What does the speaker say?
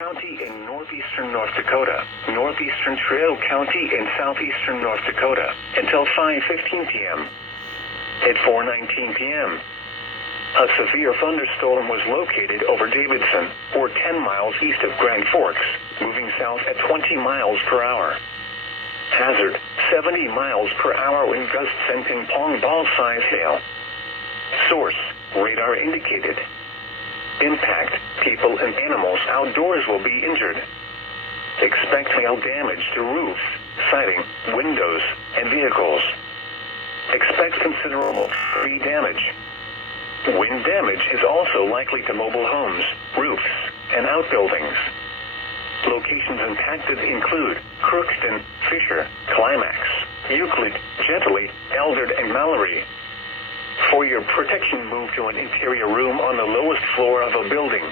County in northeastern North Dakota, northeastern Trail County in southeastern North Dakota, until 5:15 p.m. At 4:19 p.m., a severe thunderstorm was located over Davidson, or 10 miles east of Grand Forks, moving south at 20 miles per hour. Hazard, 70 miles per hour wind gusts and ping-pong ball-size hail. Source, radar indicated. Impact, people and animals outdoors will be injured. Expect hail damage to roofs, siding, windows, and vehicles. Expect considerable tree damage. Wind damage is also likely to mobile homes, roofs, and outbuildings. Locations impacted include Crookston, Fisher, Climax, Euclid, Gently, Eldred, and Mallory. For your protection, move to an interior room on the lowest floor of a building.